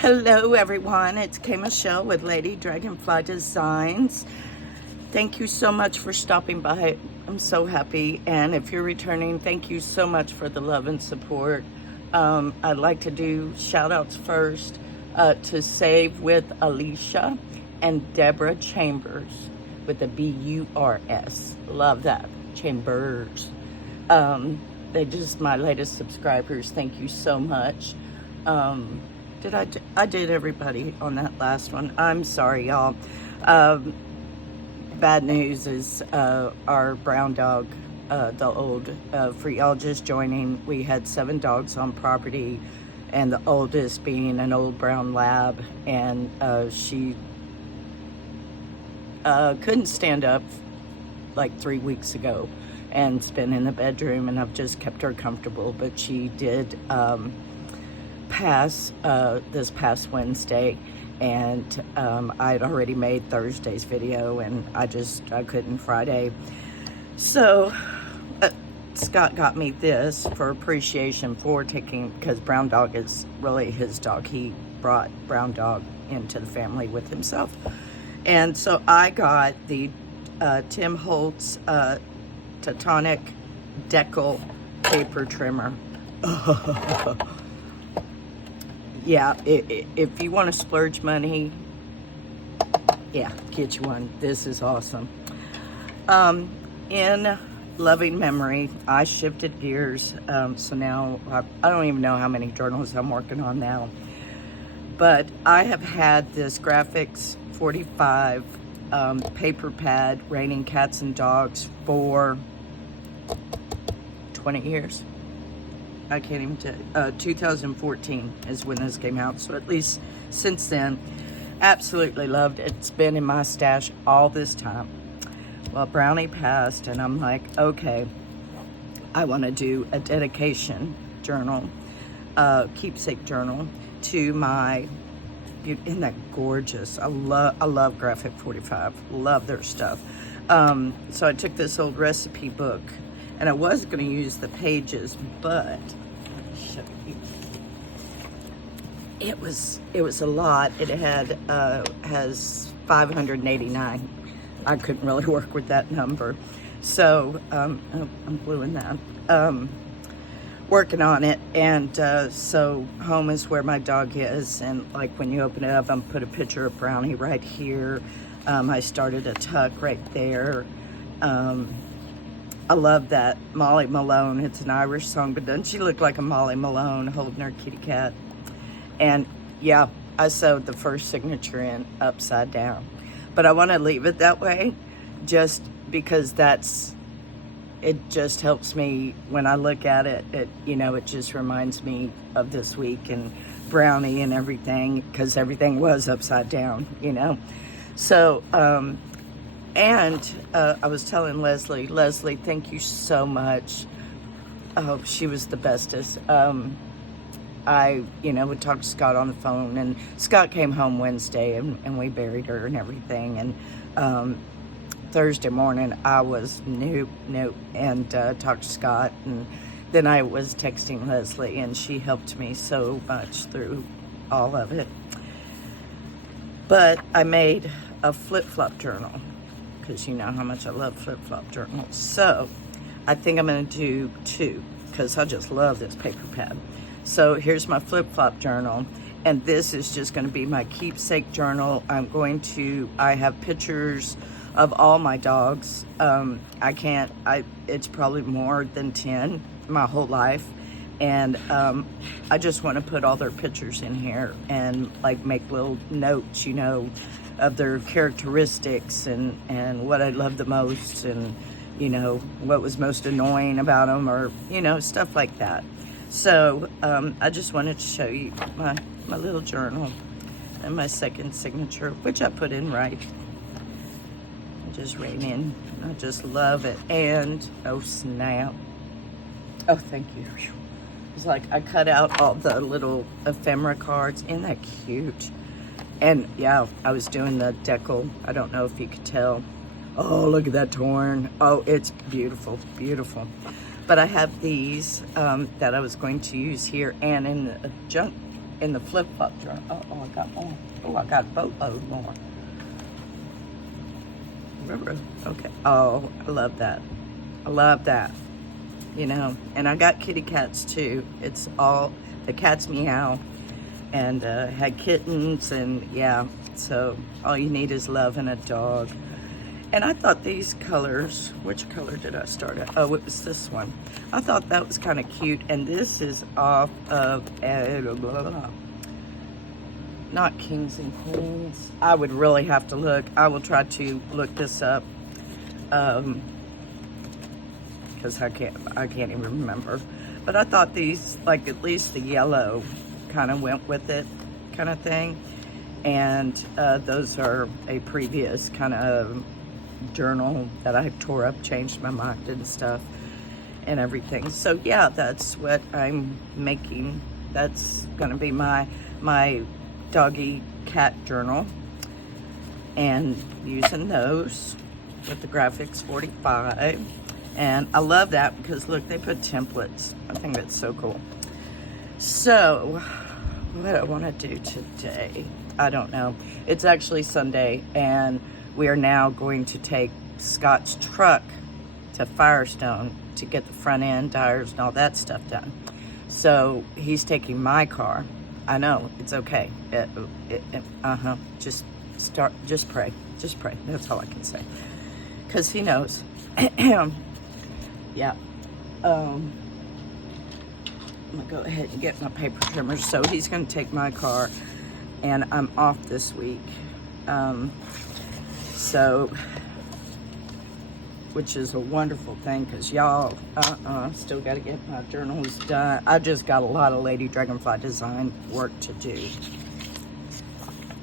Hello everyone, it's K Michelle with Lady Dragonfly Designs. Thank you so much for stopping by. I'm so happy, and if you're returning, thank you so much for the love and support. I'd like to do shout outs first to Save with Alicia and Deborah Chambers with a B-U-R-S. Love that, Chambers. They just my latest subscribers. Thank you so much. I did everybody on that last one. I'm sorry, y'all. Bad news is our brown dog, the old, for y'all just joining, we had 7 dogs on property, and the oldest being an old brown lab, and she couldn't stand up like 3 weeks ago, and it's been in the bedroom, and I've just kept her comfortable, but she did pass this past Wednesday, and I'd already made Thursday's video, and I couldn't Friday. So Scott got me this for appreciation for taking, because Brown Dog is really his dog. He brought Brown Dog into the family with himself. And so I got the Tim Holtz Tectonic Decal paper trimmer. Yeah, if you want to splurge money, yeah, get you one. This is awesome. In loving memory, I shifted gears. So now I don't even know how many journals I'm working on now. But I have had this Graphics 45 paper pad, Raining Cats and Dogs, for 20 years. I can't even tell. 2014 is when this came out. So at least since then, absolutely loved it. It's been in my stash all this time. Well, Brownie passed, and I'm like, okay, I want to do a dedication journal, keepsake journal to my, isn't that gorgeous? I love Graphic 45. Love their stuff. So I took this old recipe book, and I was going to use the pages, but it was a lot. It has 589. I couldn't really work with that number, so I'm gluing that. Working on it, and so home is where my dog is, and like when you open it up, I'm put a picture of Brownie right here. I started a tuck right there. I love that Molly Malone. It's an Irish song, but doesn't she look like a Molly Malone holding her kitty cat? And yeah, I sewed the first signature in upside down. But I want to leave it that way just because it just helps me when I look at it. It just reminds me of this week and Brownie and everything, because everything was upside down, So, and I was telling Leslie, thank you so much. Oh, she was the bestest. I would talk to Scott on the phone, and Scott came home Wednesday, and we buried her and everything. And Thursday morning, I was nope, and talked to Scott, and then I was texting Leslie, and she helped me so much through all of it. But I made a flip-flop journal, because you know how much I love flip-flop journals. So I think I'm going to do 2, because I just love this paper pad. So here's my flip-flop journal, and this is just going to be my keepsake journal. I have pictures of all my dogs. It's probably more than 10 my whole life. And I just want to put all their pictures in here and like make little notes, of their characteristics and what I love the most, and, what was most annoying about them, or, stuff like that. So I just wanted to show you my little journal and my second signature, which I put in right. I just ran in. I just love it. And, oh snap. Oh, thank you. It's like I cut out all the little ephemera cards. Isn't that cute? And yeah, I was doing the decal. I don't know if you could tell. Oh, look at that torn. Oh, it's beautiful, beautiful. But I have these that I was going to use here and in a junk in the flip-flop journal. Oh, I got more. Oh, I got a boatload more. Okay. Oh, I love that. I love that. You know, and I got kitty cats too. It's all, the cats meow, and had kittens, and yeah, so all you need is love and a dog. And I thought these colors, which color did I start at? Oh, it was this one. I thought that was kind of cute, and this is off of, not Kings and Queens. I would really have to look. I will try to look this up, because I can't even remember. But I thought these, like at least the yellow kind of went with it, kind of thing. And those are a previous kind of journal that I tore up, changed my mind and stuff and everything. So yeah, that's what I'm making. That's gonna be my doggy cat journal, and using those with the Graphics 45. And I love that because look, they put templates. I think that's so cool. So what I want to do today, I don't know. It's actually Sunday, and we are now going to take Scott's truck to Firestone to get the front end, tires, and all that stuff done. So he's taking my car. I know, it's okay. Just pray. Just pray. That's all I can say. Because he knows. Yeah. I'm gonna go ahead and get my paper trimmer. So he's gonna take my car, and I'm off this week. So, which is a wonderful thing, because y'all, still got to get my journals done. I just got a lot of Lady Dragonfly design work to do.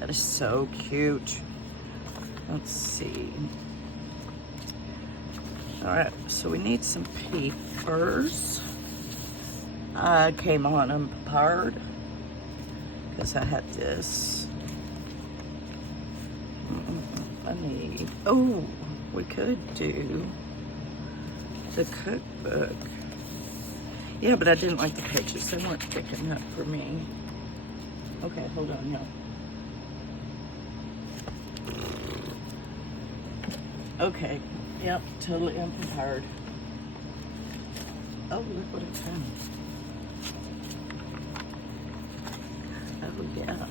That is so cute. Let's see. All right, so we need some papers. I came on unprepared because I had this. Oh, we could do the cookbook. Yeah, but I didn't like the pictures. They weren't thick enough for me. Okay, hold on, no. Okay, yep, totally unprepared. Oh, look what it found. Oh, yeah.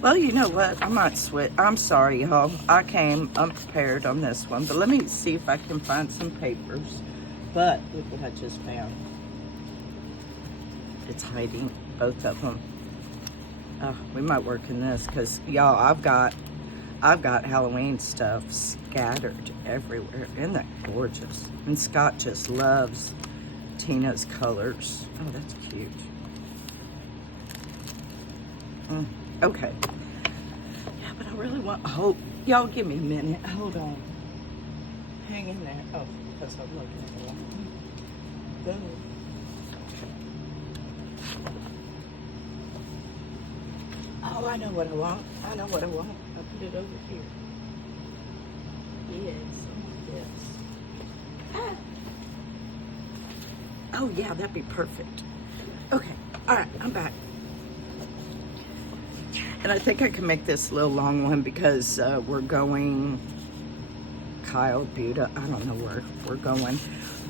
Well, you know what? I might switch. I'm sorry, y'all. I came unprepared on this one, but let me see if I can find some papers. But look what I just found. It's hiding, both of them. Oh, we might work in this, because y'all, I've got Halloween stuff scattered everywhere. Isn't that gorgeous? And Scott just loves Tina's colors. Oh, that's cute. Okay. Yeah, but I really want, y'all give me a minute. Hold on. Hang in there. Oh, because I'm looking for one. Oh, I know what I want. I know what I want. I'll put it over here. Yes, yes. Oh, yeah, that'd be perfect. Okay, all right, I'm back. And I think I can make this a little long one, because we're going Kyle, Buda, I don't know where we're going.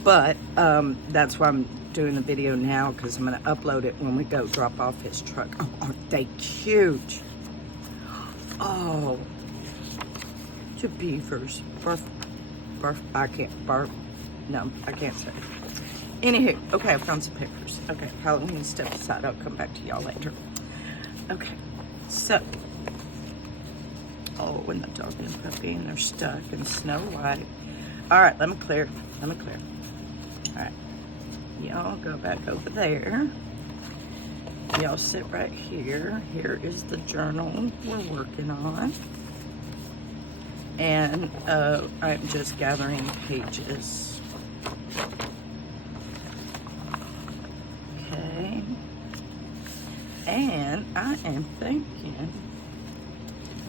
But that's why I'm doing the video now, because I'm going to upload it when we go drop off his truck. Oh, aren't they cute? Oh, the beavers. Barf, I can't, barf. No, I can't say. Anywho, okay, I found some papers. Okay, Halloween step aside. I'll come back to y'all later. Okay, so. Oh, and the dog and puppy, and they're stuck in Snow White. All right, let me clear. All right, y'all go back over there. Y'all sit right here. Here is the journal we're working on. And I'm just gathering pages. Okay. And I am thinking,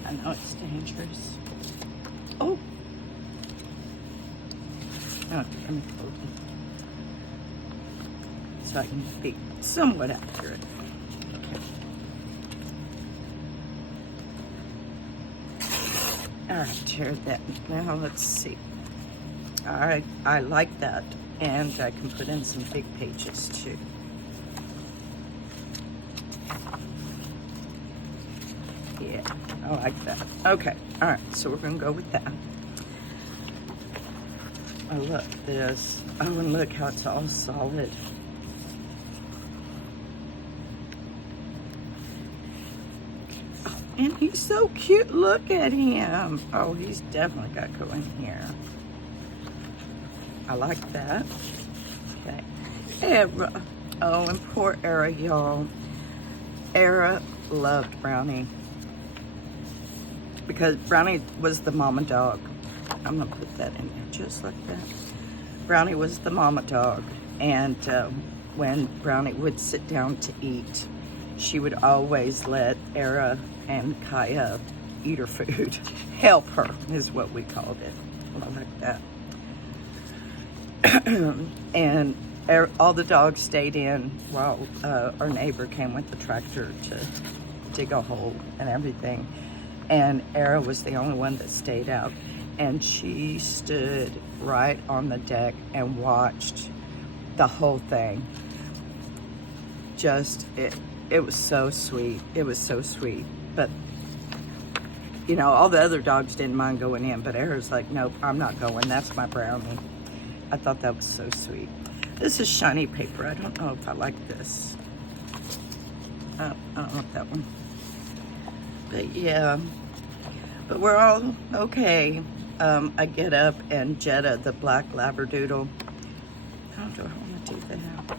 I know it's dangerous. Oh. Oh, let me hold it so I can be somewhat accurate. Okay. All right, share that. Now let's see. I like that, and I can put in some big pages too. Yeah, I like that. Okay, all right, so we're gonna go with that. I love this. Oh, and look how it's all solid. Oh, and he's so cute. Look at him. Oh, he's definitely got to go in here. I like that. Okay. Era. Oh, and poor Era, y'all. Era loved Brownie because Brownie was the mama dog. I'm gonna put that in there just like that. Brownie was the mama dog, and when Brownie would sit down to eat, she would always let Era and Kaya eat her food. Help her is what we called it. I like that. And all the dogs stayed in while our neighbor came with the tractor to dig a hole and everything. And Era was the only one that stayed out. And she stood right on the deck and watched the whole thing. Just, it was so sweet. It was so sweet. But, you know, all the other dogs didn't mind going in, but Era's like, nope, I'm not going. That's my Brownie. I thought that was so sweet. This is shiny paper. I don't know if I like this. I don't like that one. But yeah, but we're all okay. I get up and Jetta, the black Labradoodle. How do I want to do that?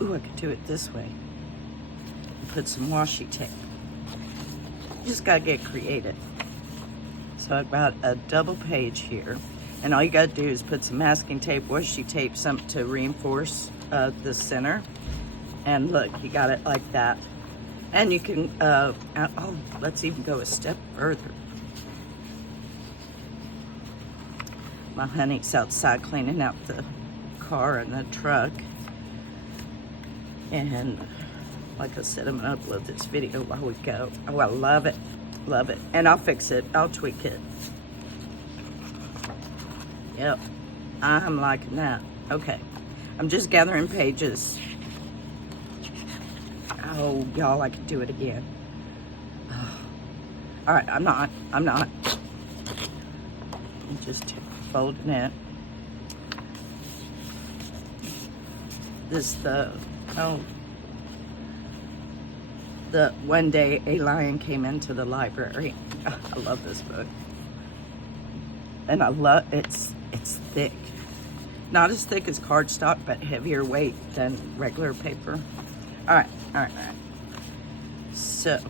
Ooh, I could do it this way. Put some washi tape. You just gotta get creative. So I've got a double page here, and all you gotta do is put some masking tape, washi tape, something to reinforce the center. And look, you got it like that. And you can, oh, let's even go a step further. My honey's outside cleaning out the car and the truck. And like I said, I'm gonna upload this video while we go. Oh, I love it, love it. And I'll fix it, I'll tweak it. Yep, I'm liking that. Okay, I'm just gathering pages. Oh, y'all, I could do it again. Oh. All right, I'm not. I'm just folding it. This, the one day a lion came into the library. Oh, I love this book. And I love, it's thick. Not as thick as cardstock, but heavier weight than regular paper. All right. So,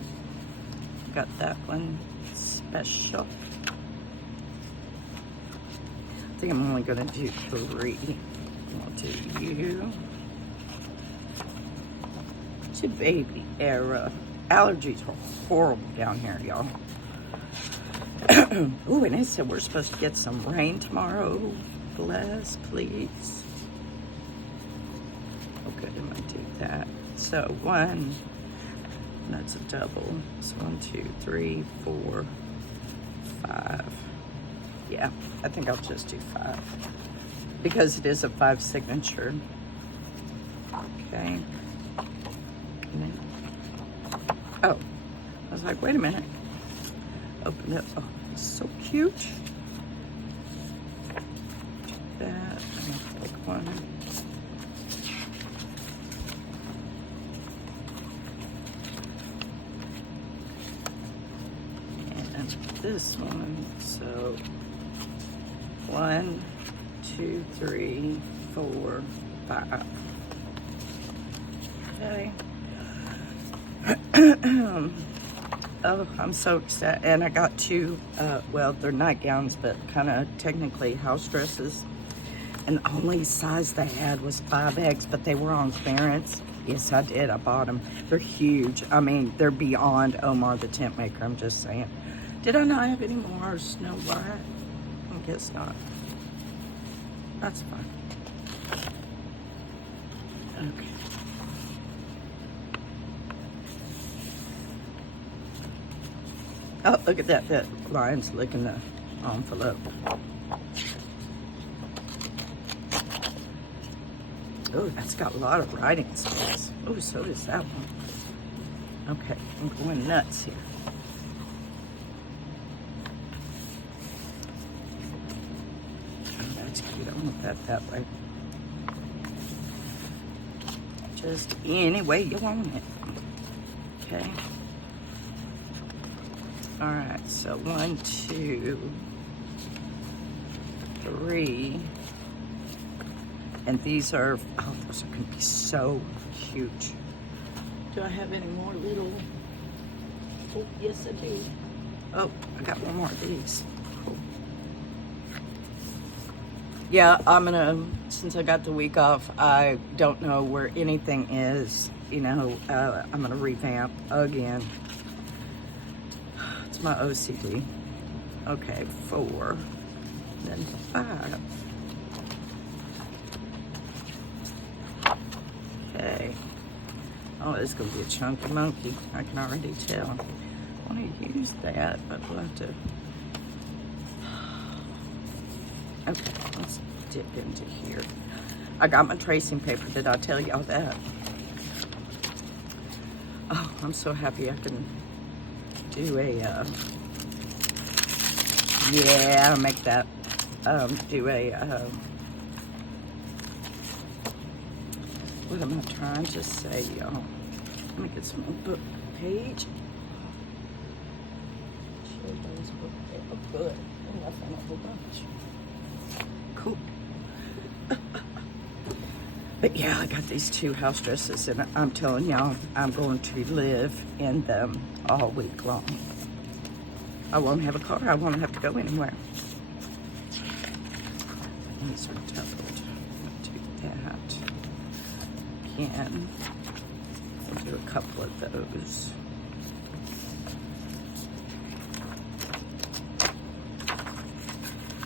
got that one special. I think I'm only gonna do 3. I'll do you. To baby Era. Allergies are horrible down here, y'all. Ooh, and it said we're supposed to get some rain tomorrow. Bless, please. Okay, I'm gonna do that. So 1, that's a double. So 1, 2, 3, 4, 5. Yeah, I think I'll just do 5 because it is a 5 signature. Okay. Oh, I was like, wait a minute. Open it. Oh, it's so cute. Do that. I'm gonna take one. And this one. So 1, 2, 3, 4, 5. Okay. Oh, I'm so excited. And I got 2, well, they're nightgowns, but kind of technically house dresses. And the only size they had was 5X, but they were on clearance. Yes, I did. I bought them. They're huge. I mean, they're beyond Omar the tent maker. I'm just saying. Did I not have any more Snow White? I guess not. That's fine. Okay. Oh, look at that. That lion's licking the envelope. Oh, that's got a lot of writing space. Oh, so does that one. Okay, I'm going nuts here. Oh, that's cute. I want that way. Just any way you want it. Okay. All right, so 1, 2, 3. And these are, oh, those are gonna be so huge. Do I have any more little? Oh, yes I do. Oh, I got one more of these. Cool. Yeah, I'm gonna, since I got the week off, I don't know where anything is. You know, I'm gonna revamp again. It's my OCD. Okay, 4, then 5. Okay. Oh, it's gonna be a chunky monkey. I can already tell. I want to use that, but we'll have to. Okay, let's dip into here. I got my tracing paper. Did I tell y'all that? Oh, I'm so happy I can do a, yeah, I'll make that, do a, what am I trying to say, y'all? Let me get some book page. Sure those book page. Oh, good. Oh, I found a whole bunch. Cool. But yeah, I got these 2 house dresses, and I'm telling y'all, I'm going to live in them all week long. I won't have a car. I won't have to go anywhere. These are doubled. I'll do that. Again, I'll do a couple of those.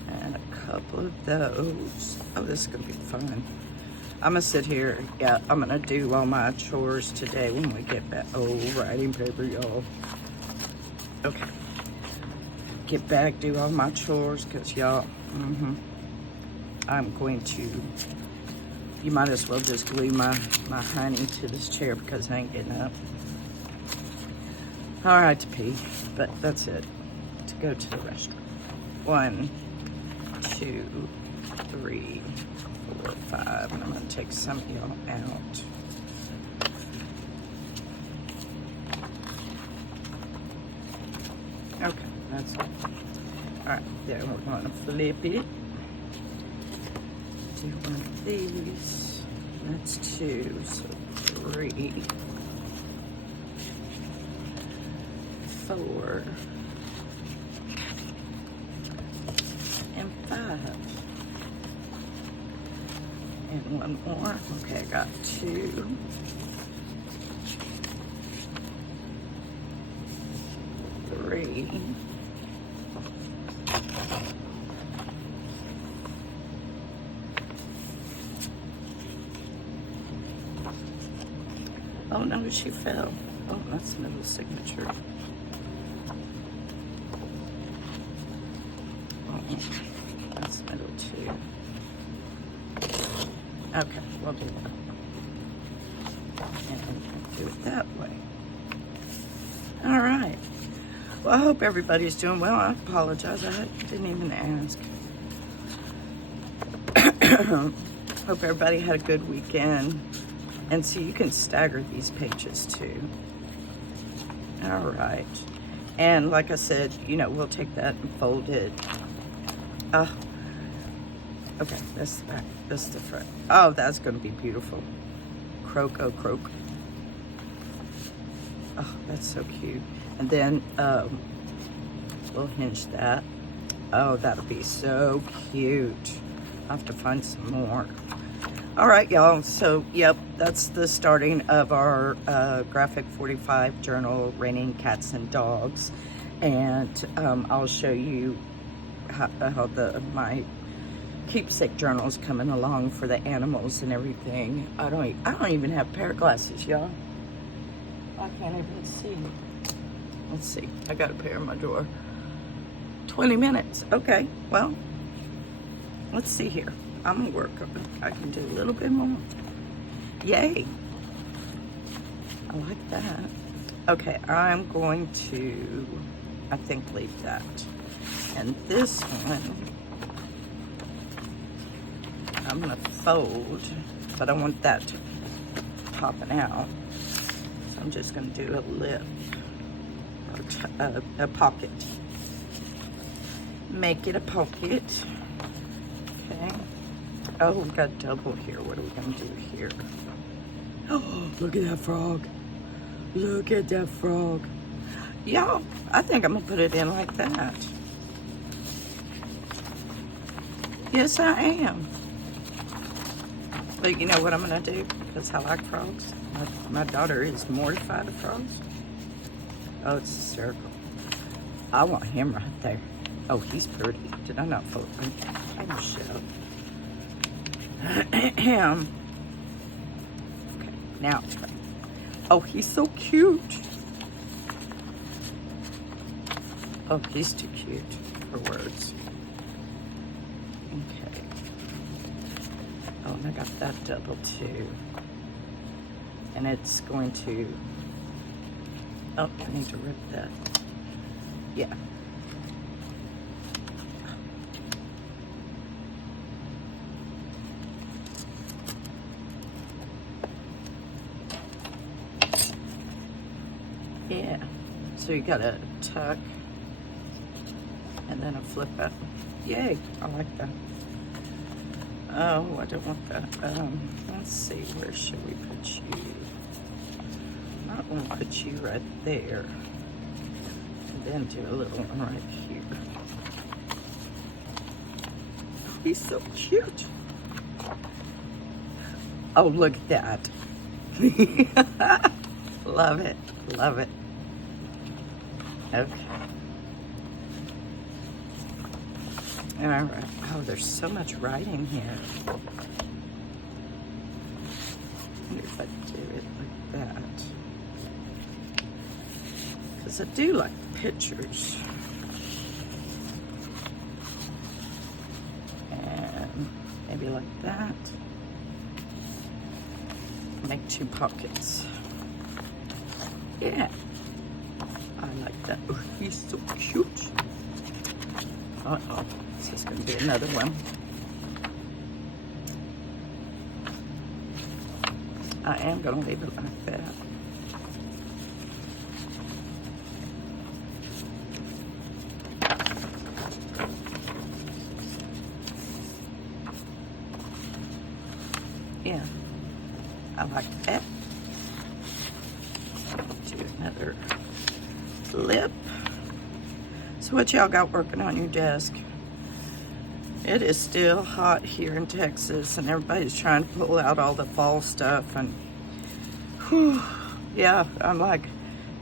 And a couple of those. Oh, this is going to be fun. I'm going to sit here. Yeah, I'm going to do all my chores today when we get back. Oh, writing paper, y'all. Okay. Get back, do all my chores, because y'all, I'm going to, you might as well just glue my honey to this chair because I ain't getting up. All right, to pee, but that's it, to go to the restroom. 1, 2, 3, 4, 5, and I'm gonna take some of y'all out. Okay, that's it. All right, then we're gonna flip it. Do one of these. That's 2, so 3, 4, and 5. And one more. Okay, I got 2. 3. Oh no, she fell. Oh, that's a little signature. Oh, that's middle 2. Okay, we'll do that. And do it that way. All right. Well, I hope everybody's doing well. I apologize. I didn't even ask. Hope everybody had a good weekend. And so you can stagger these pages too. All right. And like I said, you know, we'll take that and fold it. Okay, that's the back. That's the front. Oh, that's going to be beautiful. Croak, oh, croak. Oh, that's so cute. And then we'll hinge that. Oh, that'll be so cute. I'll have to find some more. All right, y'all. So, yep, that's the starting of our Graphic 45 journal, Raining Cats and Dogs. And I'll show you how my keepsake journal is coming along for the animals and everything. I don't even have pair of glasses, y'all. I can't even see. Let's see. I got a pair in my drawer. 20 minutes. Okay. Well, let's see here. I'm gonna work on it. I can do a little bit more. Yay. I like that. Okay, I'm going to, I think, leave that. And this one, I'm gonna fold, but I want that popping out. So I'm just gonna do a lip, or a pocket. Make it a pocket. Okay. Oh, we got double here. What are we gonna do here? Oh, look at that frog. Look at that frog. Yeah, I think I'm gonna put it in like that. Yes, I am. But you know what I'm gonna do? Because I like frogs. My daughter is mortified of frogs. Oh, it's hysterical. I want him right there. Oh, he's pretty. Did I not fold him? Oh, shit. Okay, now it's right. Oh, he's so cute. Oh, he's too cute for words. Okay. Oh, and I got that double too. And it's going to, oh, I need to rip that. Yeah. Yeah, so you got a tuck and then a flip it. Yay, I like that. Oh, I don't want that. Let's see, where should we put you? I want to put you right there. And then do a little one right here. Oh, he's so cute. Oh, look at that. Love it. Love it. Okay. All right. Oh, there's so much writing here. I wonder if I do it like that. Because I do like pictures. And maybe like that. Make 2 pockets. Yeah, I like that. Oh, he's so cute. Uh-oh, this is gonna be another one. I am gonna leave it like that. Yeah, I like that. Another lip. So what y'all got working on your desk? It is still hot here in Texas and everybody's trying to pull out all the fall stuff and whew, yeah, I'm like,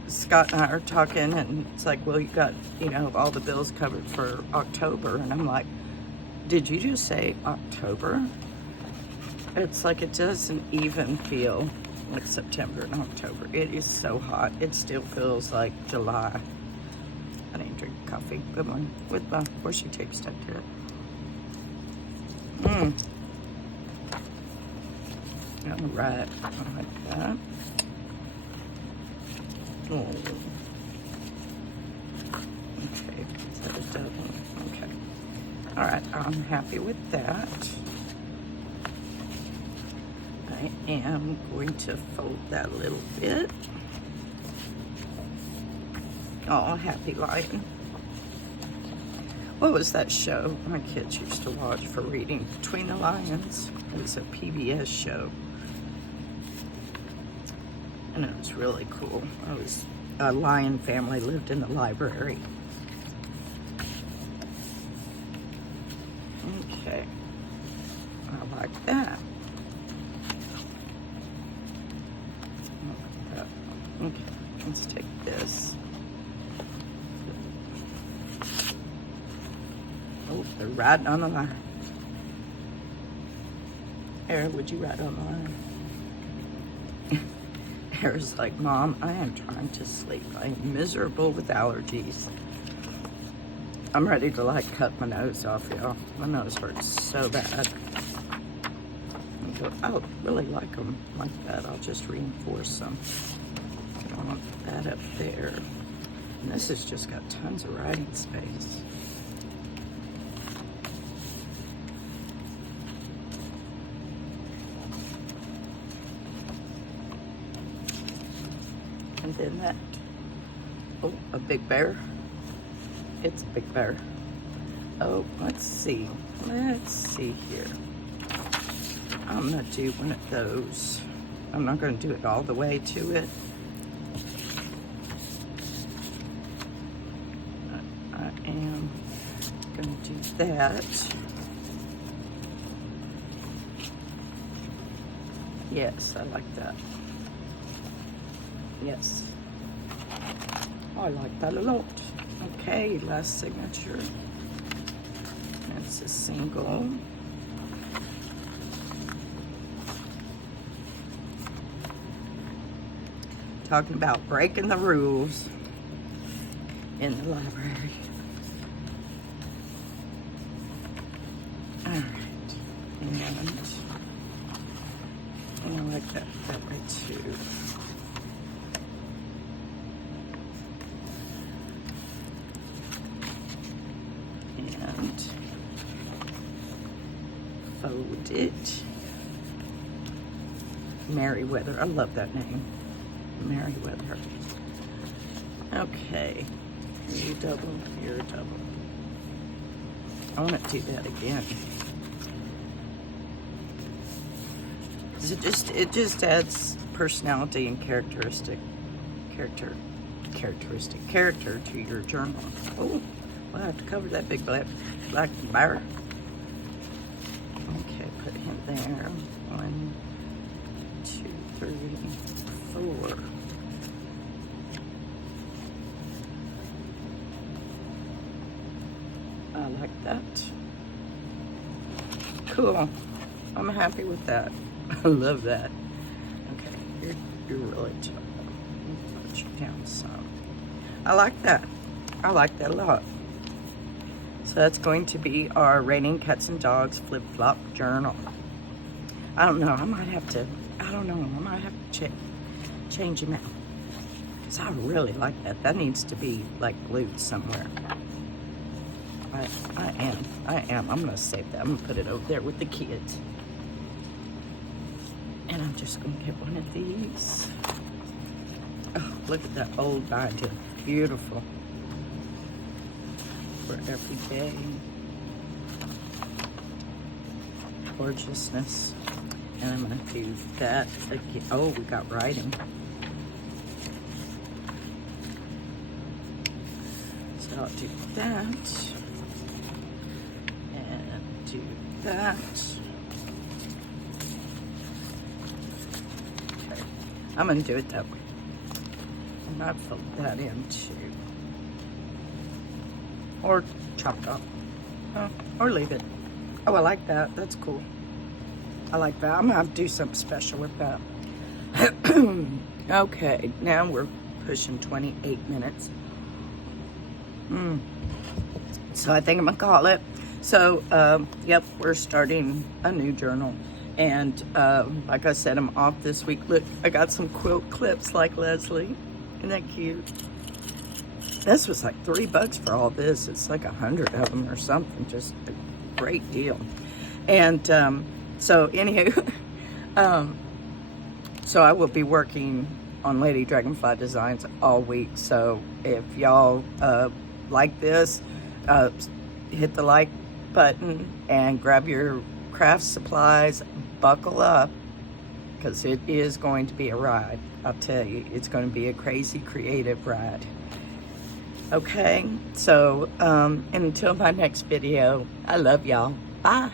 Scott and I are talking and it's like, well, you got, you know, all the bills covered for October, and I'm like, did you just say October? It's like it doesn't even feel like September and October. It is so hot. It still feels like July. I need to drink coffee. Good morning. With my, where she takes that to it. All right. I like that. Oh. Okay. Is that a double? Okay. All right. I'm happy with that. I am going to fold that a little bit. Oh, Happy Lion. What was that show my kids used to watch for reading? Between the Lions. It was a PBS show. And it was really cool. I was, a lion family lived in the library. Okay. I like that. Okay, let's take this. Oh, they're riding on the line. Aaron, would you ride on the line? Harris like, Mom, I am trying to sleep. I am miserable with allergies. I'm ready to like cut my nose off, y'all. My nose hurts so bad. I really like them like that. I'll just reinforce them. I want that up there. And this has just got tons of writing space. And then that, oh, a big bear. It's a big bear. Oh, let's see. Let's see here. I'm gonna do one of those. I'm not gonna do it all the way to it. I am gonna do that. Yes, I like that. Yes. I like that a lot. Okay, last signature. That's a single. Talking about breaking the rules in the library. All right, and I like that way too. And fold it. Merriweather, I love that name. Merriweather. Okay, here you double, here double. I want to do that again. It just adds personality and character to your journal. Oh, well, I have to cover that big black bear. Okay, put him there. 1, 2, 3, 4. I like that. Cool. I'm happy with that. I love that. Okay, you're really tall. Put you down some. I like that. I like that a lot. So that's going to be our Raining Cats and Dogs flip-flop journal. I don't know. I might have to change him out. Because I really like that. That needs to be like glued somewhere. I am. I'm going to save that. I'm going to put it over there with the kids. And I'm just going to get one of these. Oh, look at that old binding. Beautiful. For every day. Gorgeousness. And I'm going to do that again. Oh, we got writing. So I'll do that. And do that. Okay. I'm going to do it that way. And I fill that in too. Or chop it up. Or leave it. Oh, I like that. That's cool. I like that. I'm going to have to do something special with that. Okay, now we're pushing 28 minutes. So I think I'm going to call it. So, yep, we're starting a new journal. And like I said, I'm off this week. Look, I got some quilt clips like Leslie. Isn't that cute? This was like $3 for all this. It's like 100 of them or something. Just a great deal. And so anywho, so I will be working on Lady Dragonfly designs all week. So if y'all like this, hit the like button and grab your craft supplies, buckle up, because it is going to be a ride. I'll tell you, it's going to be a crazy creative ride. Okay, so until my next video, I love y'all. Bye.